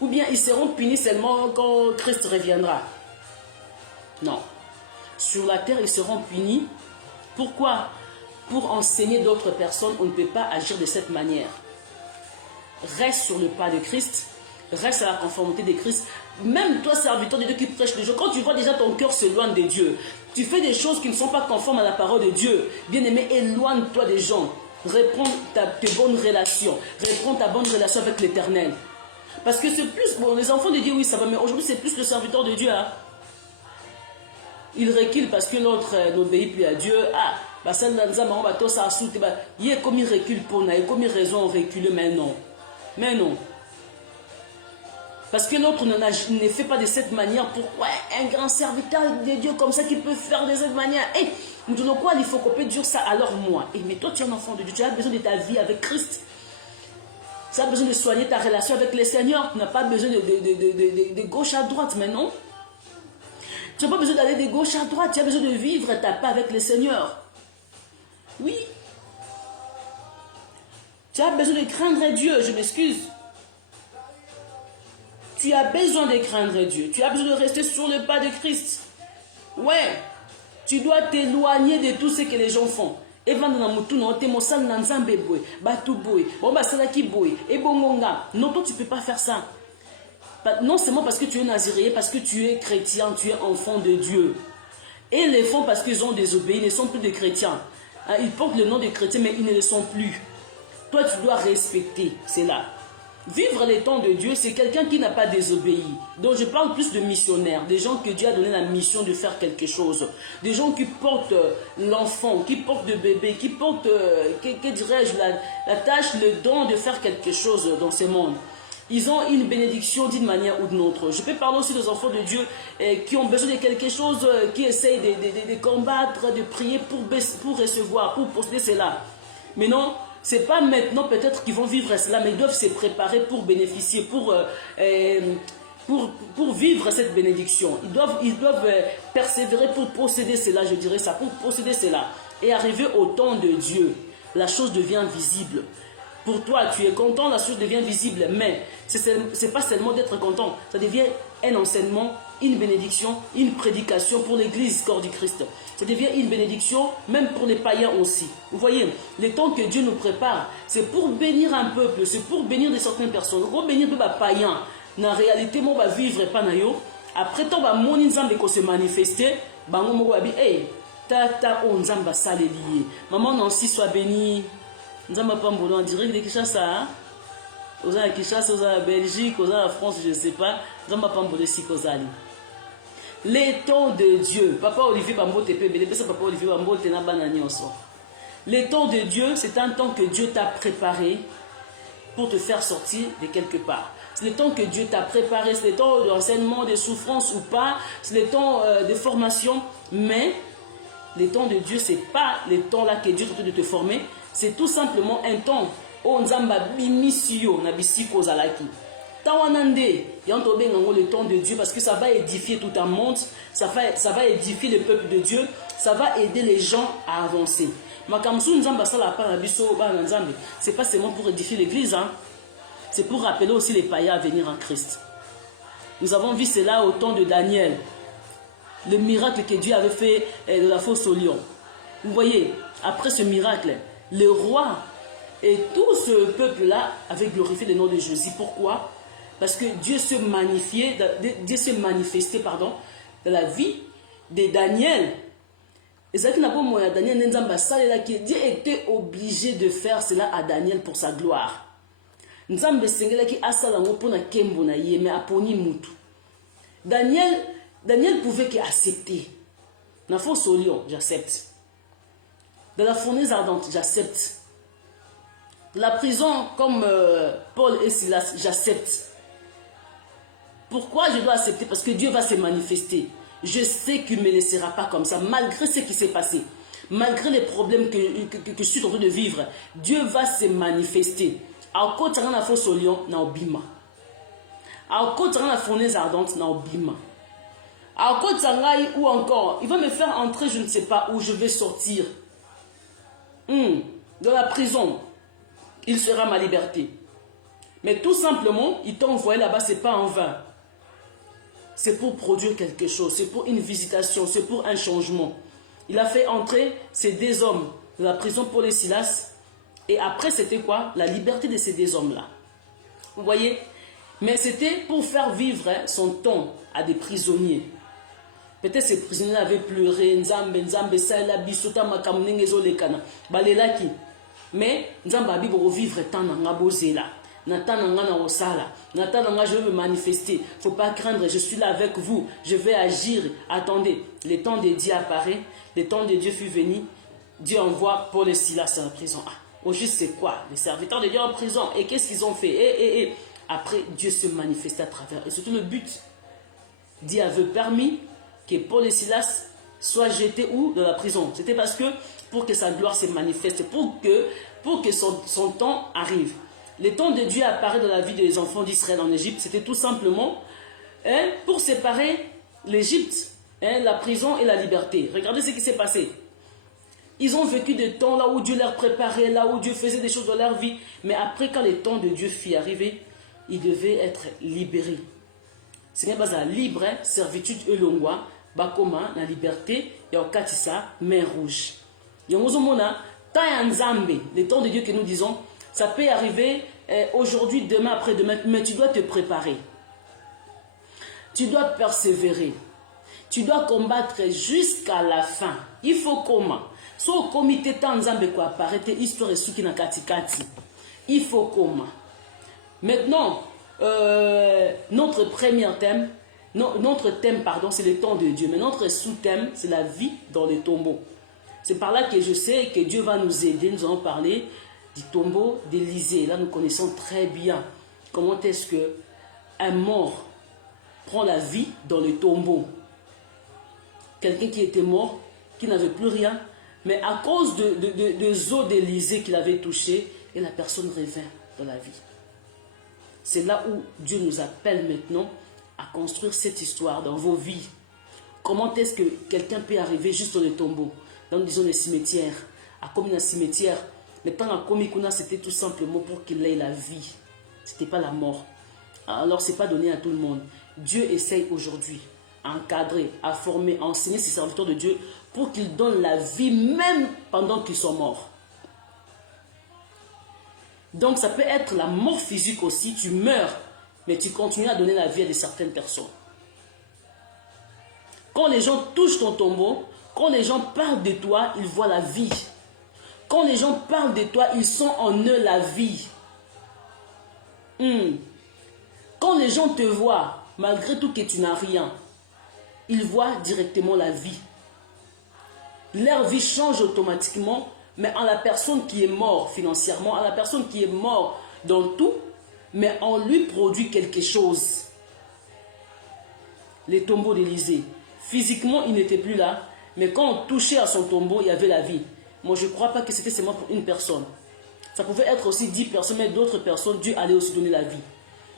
Ou bien ils seront punis seulement quand Christ reviendra? Non. Sur la terre, ils seront punis. Pourquoi? Pour enseigner d'autres personnes, on ne peut pas agir de cette manière. Reste sur le pas de Christ. Reste à la conformité de Christ. Même toi, serviteur de Dieu qui prêche le jour, quand tu vois déjà ton cœur s'éloigne de Dieu, tu fais des choses qui ne sont pas conformes à la parole de Dieu. Bien-aimé, éloigne-toi des gens. Reprends tes bonnes relations. Reprends ta bonne relation avec l'Éternel. Parce que c'est plus, bon, les enfants de Dieu, oui, ça va, mais aujourd'hui, c'est plus le serviteur de Dieu. Hein. Il recule parce que l'autre n'obéit plus à Dieu. Ah, bah, ça, ça soute. Il est comme il recule pour nous, comme il raison reculer, mais non. Mais non. Parce que l'autre ne fait pas de cette manière. Pourquoi un grand serviteur de Dieu comme ça qui peut faire de cette manière? Et nous disons quoi? Il faut qu'on peut dire ça alors moi. Et mais toi, tu es un enfant de Dieu. Tu as besoin de ta vie avec Christ. Tu as besoin de soigner ta relation avec le Seigneur. Tu n'as pas besoin de gauche à droite, mais non. Tu n'as pas besoin d'aller de gauche à droite. Tu as besoin de vivre ta paix avec le Seigneur. Oui. Tu as besoin de craindre Dieu. Je m'excuse. Tu as besoin de craindre Dieu. Tu as besoin de rester sur le pas de Christ. Ouais. Tu dois t'éloigner de tout ce que les gens font. Non, toi tu ne peux pas faire ça. Non seulement parce que tu es naziréen, parce que tu es chrétien, tu es enfant de Dieu. Et ils le font parce qu'ils ont désobéi, ils ne sont plus des chrétiens. Ils portent le nom de chrétiens, mais ils ne le sont plus. Toi, tu dois respecter cela. Vivre les temps de Dieu, c'est quelqu'un qui n'a pas désobéi. Donc je parle plus de missionnaires, des gens que Dieu a donné la mission de faire quelque chose. Des gens qui portent l'enfant, qui portent le bébé, qui portent, que dirais-je, la tâche, le don de faire quelque chose dans ce monde. Ils ont une bénédiction d'une manière ou d'une autre. Je peux parler aussi des enfants de Dieu qui ont besoin de quelque chose, qui essayent de combattre, de prier pour recevoir, pour posséder cela. Mais non, ce n'est pas maintenant peut-être qu'ils vont vivre cela, mais ils doivent se préparer pour bénéficier, pour vivre cette bénédiction. Ils doivent persévérer pour posséder cela, je dirais ça, pour posséder cela. Et arriver au temps de Dieu, la chose devient visible. Pour toi, tu es content, la chose devient visible, mais ce n'est pas seulement d'être content, ça devient un enseignement, une bénédiction, une prédication pour l'église corps du Christ. Ça devient une bénédiction même pour les païens aussi. Vous voyez, les temps que Dieu nous prépare, c'est pour bénir un peuple, c'est pour bénir de certaines personnes. Pour bénir de païens, en réalité, on va vivre pas nayo. Après, on va se manifester, on va dire, hey, tata, on va s'aller lier. Maman Nancy soit bénie. Nous avons pas en direct de Kinshasa, aux Kinshasa, aux Belgique, aux France, je ne sais pas. Nous avons pas en si les temps de Dieu, Papa Olivier Bambo Tepe, Papa Olivier Bambo Tena Banani Oso. Les temps de Dieu, c'est un temps que Dieu t'a préparé pour te faire sortir de quelque part. C'est le temps que Dieu t'a préparé, c'est le temps d'enseignement, de souffrance ou pas, c'est le temps de formation, mais les temps de Dieu, ce n'est pas les temps là que Dieu est en train de te former. C'est tout simplement un temps où on a bimisio na bisiko zalaki. Tawanande, le temps de Dieu parce que ça va édifier tout un monde, ça va édifier le peuple de Dieu, ça va aider les gens à avancer. C'est pas seulement pour édifier l'église, hein. C'est pour rappeler aussi les païens à venir en Christ. Nous avons vu cela au temps de Daniel, le miracle que Dieu avait fait de la fosse au lion. Vous voyez, après ce miracle, le roi et tout ce peuple-là avaient glorifié le nom de Jésus. Pourquoi? Parce que Dieu se manifestait, dans la vie de Daniel. Et ça qui n'a pas moyen, Daniel Dieu était obligé de faire cela à Daniel pour sa gloire. Daniel pouvait qu'accepter. Dans la fosse au lion, j'accepte. Dans la fournaise ardente, j'accepte. Dans la prison, comme Paul et Silas, j'accepte. Pourquoi je dois accepter? Parce que Dieu va se manifester. je sais qu'il ne me laissera pas comme ça, malgré ce qui s'est passé. Malgré les problèmes que je suis en train de vivre, Dieu va se manifester. À côté de la fosse au lion, na obima. À côté de la fournaise ardente, na obima. À côté de ou encore, il va me faire entrer, je ne sais pas où je vais sortir. Dans la prison, il sera ma liberté. Mais tout simplement, il t'a envoyé là-bas, ce n'est pas en vain. C'est pour produire quelque chose, c'est pour une visitation, c'est pour un changement. Il a fait entrer ces deux hommes de la prison Paul et Silas. Et après, c'était quoi? La liberté de ces deux hommes-là. Vous voyez? Mais c'était pour faire vivre son temps à des prisonniers. Peut-être ces prisonniers avaient pleuré. Nzambe, Nzambe, Saïla, Bisota, Makamnengezo, Lekana. Balelaki. Mais Nzambe a dit vivre tant dans Ngabozela. Je vais me manifester. Il ne faut pas craindre, je suis là avec vous. Je vais agir. Attendez, le temps de Dieu apparaît. Le temps de Dieu fut venu. Dieu envoie Paul et Silas en prison. Au juste, c'est quoi? Les serviteurs de Dieu en prison. Et qu'est-ce qu'ils ont fait? Après, Dieu se manifeste à travers. Et surtout le but. Dieu avait permis que Paul et Silas soient jetés où? Dans la prison. C'était parce que pour que sa gloire se manifeste, pour que son temps arrive. Le temps de Dieu apparaît dans la vie des enfants d'Israël en Égypte. C'était tout simplement pour séparer l'Égypte, la prison et la liberté. Regardez ce qui s'est passé. Ils ont vécu des temps là où Dieu leur préparait, là où Dieu faisait des choses dans leur vie. Mais après, quand le temps de Dieu fit arriver, ils devaient être libérés. Ce n'est pas la libre servitude et l'ongwa, bakoma, la liberté, et au katissa, mer rouge. Yongozomona, tayanzambe, le temps de Dieu que nous disons, ça peut arriver aujourd'hui, demain, après-demain, mais tu dois te préparer. Tu dois persévérer. Tu dois combattre jusqu'à la fin. Il faut comment? Soit au comité Tanzambe quoi apparaître, histoire et suki na katikati. Il faut comment? Maintenant, notre premier thème, pardon, c'est le temps de Dieu. Mais notre sous-thème, c'est la vie dans le tombeau. C'est par là que je sais que Dieu va nous aider. Nous allons parler du tombeau d'Élysée. Là, nous connaissons très bien comment est-ce qu'un mort prend la vie dans le tombeau. Quelqu'un qui était mort, qui n'avait plus rien, mais à cause des eaux d'Élysée qu'il avait touchées, et la personne revint dans la vie. C'est là où Dieu nous appelle maintenant à construire cette histoire dans vos vies. Comment est-ce que quelqu'un peut arriver juste dans le tombeau? Là, nous disons les cimetières. À comme un cimetière, mais tant à Komikuna, c'était tout simplement pour qu'il ait la vie. Ce n'était pas la mort. Alors, ce n'est pas donné à tout le monde. Dieu essaye aujourd'hui à encadrer, à former, à enseigner ses serviteurs de Dieu pour qu'ils donnent la vie même pendant qu'ils sont morts. Donc, ça peut être la mort physique aussi. Tu meurs, mais tu continues à donner la vie à certaines personnes. Quand les gens touchent ton tombeau, quand les gens parlent de toi, ils voient la vie. Quand les gens parlent de toi, ils sont en eux la vie. Quand les gens te voient, malgré tout que tu n'as rien, ils voient directement la vie. Leur vie change automatiquement, mais en la personne qui est morte financièrement, en la personne qui est morte dans tout, mais on lui produit quelque chose. Les tombeaux d'Élysée. Physiquement, il n'était plus là, mais quand on touchait à son tombeau, il y avait la vie. Moi, je ne crois pas que c'était seulement pour une personne. Ça pouvait être aussi 10 personnes, mais d'autres personnes, Dieu allait aussi donner la vie.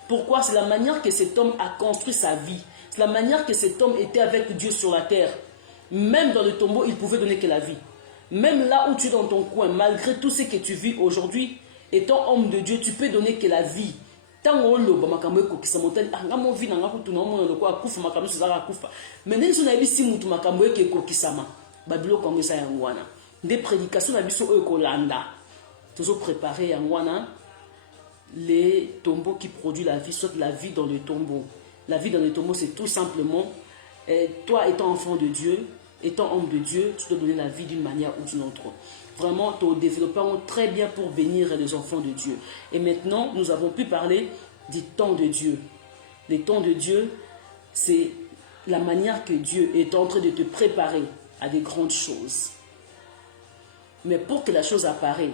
Pourquoi? C'est la manière que cet homme a construit sa vie. C'est la manière que cet homme était avec Dieu sur la terre. Même dans le tombeau, il pouvait donner que la vie. Même là où tu es dans ton coin, malgré tout ce que tu vis aujourd'hui, étant homme de Dieu, tu peux donner que la vie. Tant on le voit, makambo ekokisa motel, anga mo vie nanga kutu na mo na lokwa akufa makambo sezaka akufa. Mais neni so na bisi mutu makambo ekokisa ma. Babilo kongo sa yangwana. Des prédications na biso ekolanda. Toujours préparer yangwana les tombeaux qui produisent la vie, soit la vie dans le tombeau. La vie dans le tombeau, c'est tout simplement toi étant enfant de Dieu, étant homme de Dieu, tu dois donner la vie d'une manière ou d'une autre. Vraiment, tu développes très bien pour bénir les enfants de Dieu. Et maintenant, nous avons pu parler du temps de Dieu. Le temps de Dieu, c'est la manière que Dieu est en train de te préparer à des grandes choses. Mais pour que la chose apparaisse,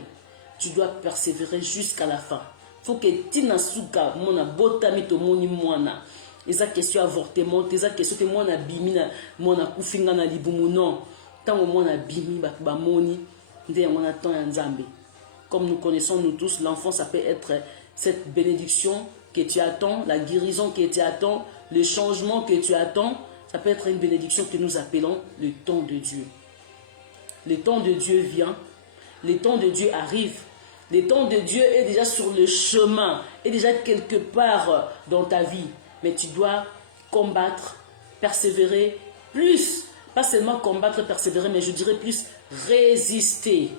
tu dois persévérer jusqu'à la fin. Il faut que Tina Suka, mona botami to moni mwana. eza question avortement, eza question te mwana bimi na mwana kufinga na libumu non. Tant mwana bimi ba moni nde yango na temps ya Nzambe. Comme nous connaissons nous tous, l'enfant ça peut être cette bénédiction que tu attends, la guérison que tu attends, le changement que tu attends, ça peut être une bénédiction que nous appelons le temps de Dieu. Le temps de Dieu vient, le temps de Dieu arrive. Le temps de Dieu est déjà sur le chemin, est déjà quelque part dans ta vie. Mais tu dois combattre, persévérer, plus, pas seulement combattre, persévérer, mais je dirais plus résister.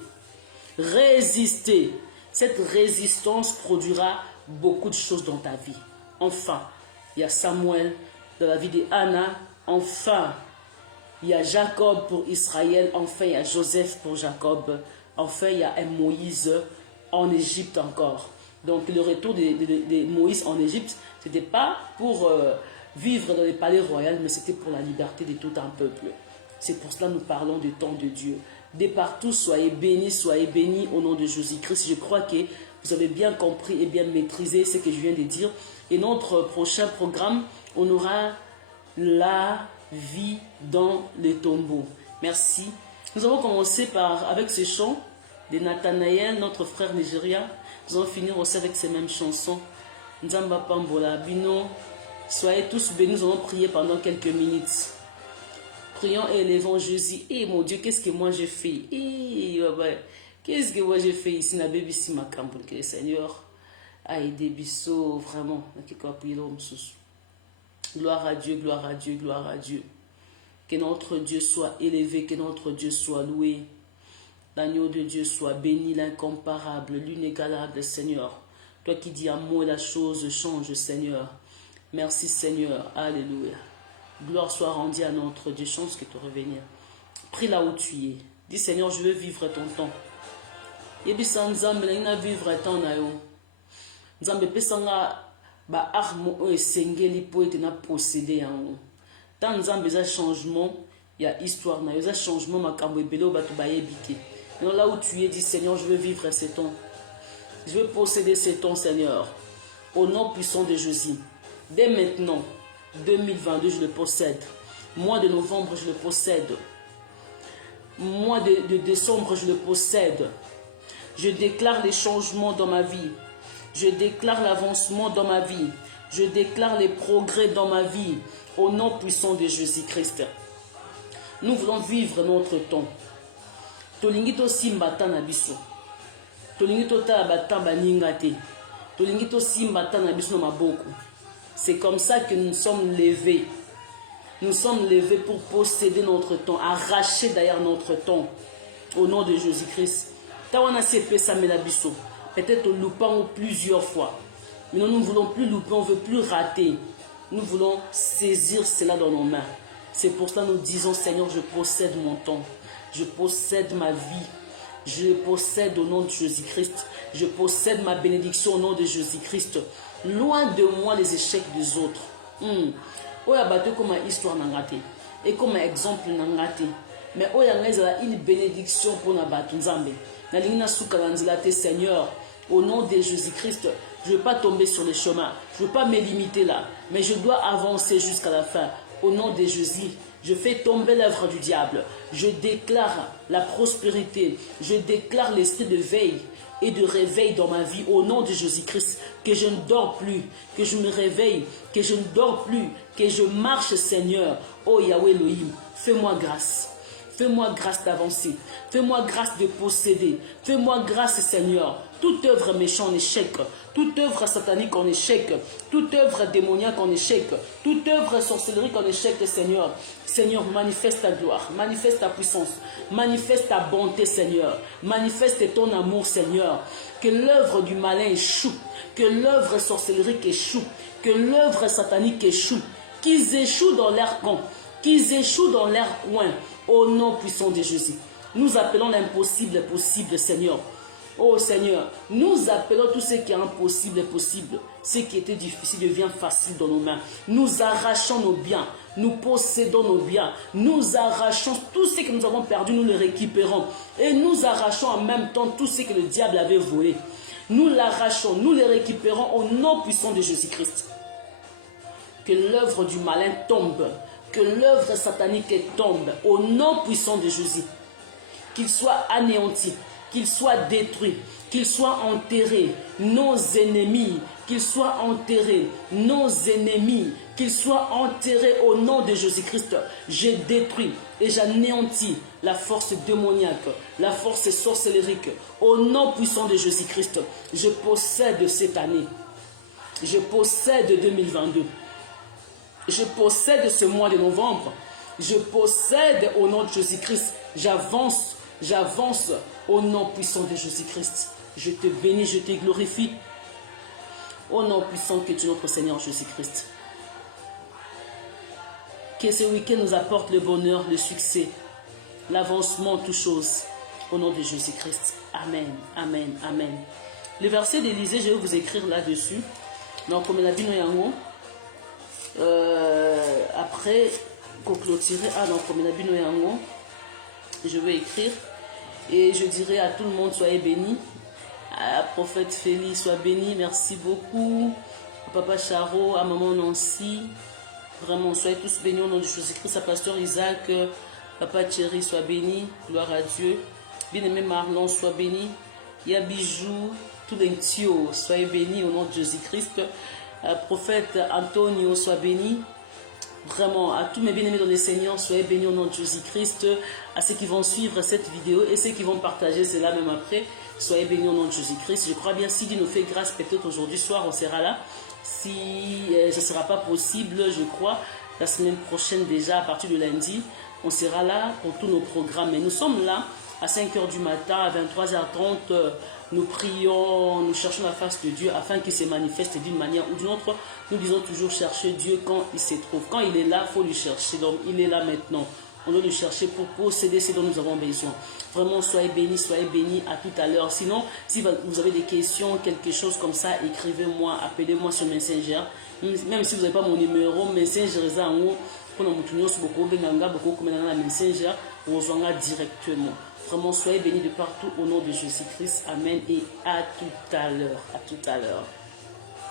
Résister. Cette résistance produira beaucoup de choses dans ta vie. Enfin, il y a Samuel dans la vie de Anna. Enfin, il y a Jacob pour Israël. Enfin, il y a Joseph pour Jacob. Enfin, il y a un Moïse en Égypte encore. Donc, le retour de Moïse en Égypte, ce n'était pas pour vivre dans les palais royaux, mais c'était pour la liberté de tout un peuple. C'est pour cela que nous parlons du temps de Dieu. De partout, soyez bénis au nom de Jésus-Christ. Je crois que vous avez bien compris et bien maîtrisé ce que je viens de dire. Et notre prochain programme, on aura la vie dans les tombeaux. Merci. Nous allons commencer avec ce chant de Nathanaël, notre frère nigérien. Nous allons finir aussi avec ces mêmes chansons. Nzamba Pambola, Bino. Soyez tous bénis. Nous allons prier pendant quelques minutes. Prions et élevons Jésus. Eh mon Dieu, qu'est-ce que moi j'ai fait? Qu'est-ce que moi j'ai fait ici? Na baby si ma camp que le Seigneur a aidé Bissot vraiment. Gloire à Dieu, gloire à Dieu, gloire à Dieu. Que notre Dieu soit élevé, que notre Dieu soit loué. L'agneau de Dieu soit béni, l'incomparable, l'inégalable, Seigneur. Toi qui dis un mot et la chose change, Seigneur. Merci, Seigneur. Alléluia. Gloire soit rendue à notre Dieu. Chance que tu revenir. Prie là où tu es. Dis, Seigneur, je veux vivre ton temps. Yebisa Nzambe na vivre ton temps. Nzambe pesanga ba arme o esengeli po ete na posséder yango. Tant Nzambe za changement, il y a histoire na yo za changement makambo ebele bato ba yebite. Donc là où tu es, dis Seigneur, je veux vivre ces temps. Je veux posséder ces temps, Seigneur. Au nom puissant de Jésus. Dès maintenant, 2022, je le possède. Mois de novembre, je le possède. Mois de décembre, je le possède. Je déclare les changements dans ma vie. Je déclare l'avancement dans ma vie. Je déclare les progrès dans ma vie. Au nom puissant de Jésus-Christ. Nous voulons vivre notre temps. Tolingito simbata na biso. Tolingito ta batamba ningate. Tolingito simbata na biso na maboko. C'est comme ça que nous sommes levés. Nous sommes levés pour posséder notre temps, arracher d'ailleurs notre temps. Au nom de Jésus-Christ. Tawana sepe samela biso. Peut-être loupant plusieurs fois. Mais nous ne voulons plus louper, on ne veut plus rater. Nous voulons saisir cela dans nos mains. C'est pour cela que nous disons, Seigneur, je possède mon temps. Je possède ma vie. Je possède au nom de Jésus-Christ. Je possède ma bénédiction au nom de Jésus-Christ. Loin de moi les échecs des autres. Oya bateau comme histoire n'angate. Et comme exemple n'angate. Mais oya ngeza une bénédiction pour na bateau nzambe. Na lingina soukalanzilate Seigneur. Au nom de Jésus-Christ. Je ne veux pas tomber sur le chemin. Je ne veux pas me limiter là. Mais je dois avancer jusqu'à la fin. Au nom de Jésus, je fais tomber l'œuvre du diable. Je déclare la prospérité. Je déclare l'esprit de veille et de réveil dans ma vie. Au nom de Jésus-Christ, que je ne dors plus, que je me réveille, que je ne dors plus, que je marche, Seigneur. Oh Yahweh Elohim, fais-moi grâce. Fais-moi grâce d'avancer. Fais-moi grâce de posséder. Fais-moi grâce, Seigneur. Toute œuvre méchante en échec. Toute œuvre satanique en échec. Toute œuvre démoniaque en échec. Toute œuvre sorcellerie en échec, Seigneur. Seigneur, manifeste ta gloire. Manifeste ta puissance. Manifeste ta bonté, Seigneur. Manifeste ton amour, Seigneur. Que l'œuvre du malin échoue. Que l'œuvre sorcellerique échoue. Que l'œuvre satanique échoue. Qu'ils échouent dans leur camp. Qu'ils échouent dans leur coin. Au nom puissant de Jésus. Nous appelons l'impossible possible, Seigneur. Oh Seigneur, nous appelons tout ce qui est impossible possible. Ce qui était difficile devient facile dans nos mains. Nous arrachons nos biens. Nous possédons nos biens. Nous arrachons tout ce que nous avons perdu, nous le récupérons. Et nous arrachons en même temps tout ce que le diable avait volé. Nous l'arrachons, nous le récupérons au nom puissant de Jésus-Christ. que l'œuvre du malin tombe, que l'œuvre satanique tombe au nom puissant de Jésus. Qu'il soit anéanti, qu'il soit détruit, qu'il soit enterré, nos ennemis, qu'ils soient enterrés, nos ennemis, qu'ils soient enterrés au nom de Jésus-Christ. J'ai détruit et j'anéantis la force démoniaque, la force sorcellérique, au nom puissant de Jésus-Christ. Je possède cette année, je possède 2022, je possède ce mois de novembre, je possède au nom de Jésus-Christ. J'avance, j'avance au nom puissant de Jésus-Christ. Je te bénis, je te glorifie. Au nom puissant que tu es notre Seigneur Jésus-Christ. Que ce week-end nous apporte le bonheur, le succès, l'avancement, toutes choses. Au nom de Jésus-Christ. Amen, amen, amen. Le verset d'Élisée, je vais vous écrire là-dessus. Donc, comme la Bible après, pour clôturer, donc, comme la Bible je vais écrire. Et je dirai à tout le monde, soyez bénis. À prophète Félix, sois béni, merci beaucoup. À Papa Charo, à Maman Nancy, vraiment, soyez tous bénis au nom de Jésus-Christ. À Pasteur Isaac, Papa Thierry, sois béni, gloire à Dieu. Bien-aimé Marlon, sois béni. Ya Bijou, tout l'intio, soyez bénis au nom de Jésus-Christ. Prophète Antonio, sois béni. Vraiment, à tous mes bien-aimés dans le Seigneur, soyez bénis au nom de Jésus-Christ. À ceux qui vont suivre cette vidéo et ceux qui vont partager cela même après, soyez bénis au nom de Jésus-Christ. Je crois bien, si Dieu nous fait grâce, peut-être aujourd'hui soir, on sera là. Si ce ne sera pas possible, je crois, la semaine prochaine déjà, à partir de lundi, on sera là pour tous nos programmes. Et nous sommes là à 5 h du matin, à 23h30. Nous prions, nous cherchons la face de Dieu afin qu'il se manifeste d'une manière ou d'une autre. Nous disons toujours chercher Dieu quand il se trouve. Quand il est là, il faut lui chercher. Donc, il est là maintenant. On doit le chercher pour posséder ce dont nous avons besoin. Vraiment, soyez bénis à tout à l'heure. Sinon, si vous avez des questions, quelque chose comme ça, écrivez-moi, appelez-moi sur Messenger. Même si vous n'avez pas mon numéro, Messenger, pour nous Messenger, on rejoindra directement. Vraiment, soyez bénis de partout au nom de Jésus-Christ. Amen et à tout à l'heure. À tout à l'heure.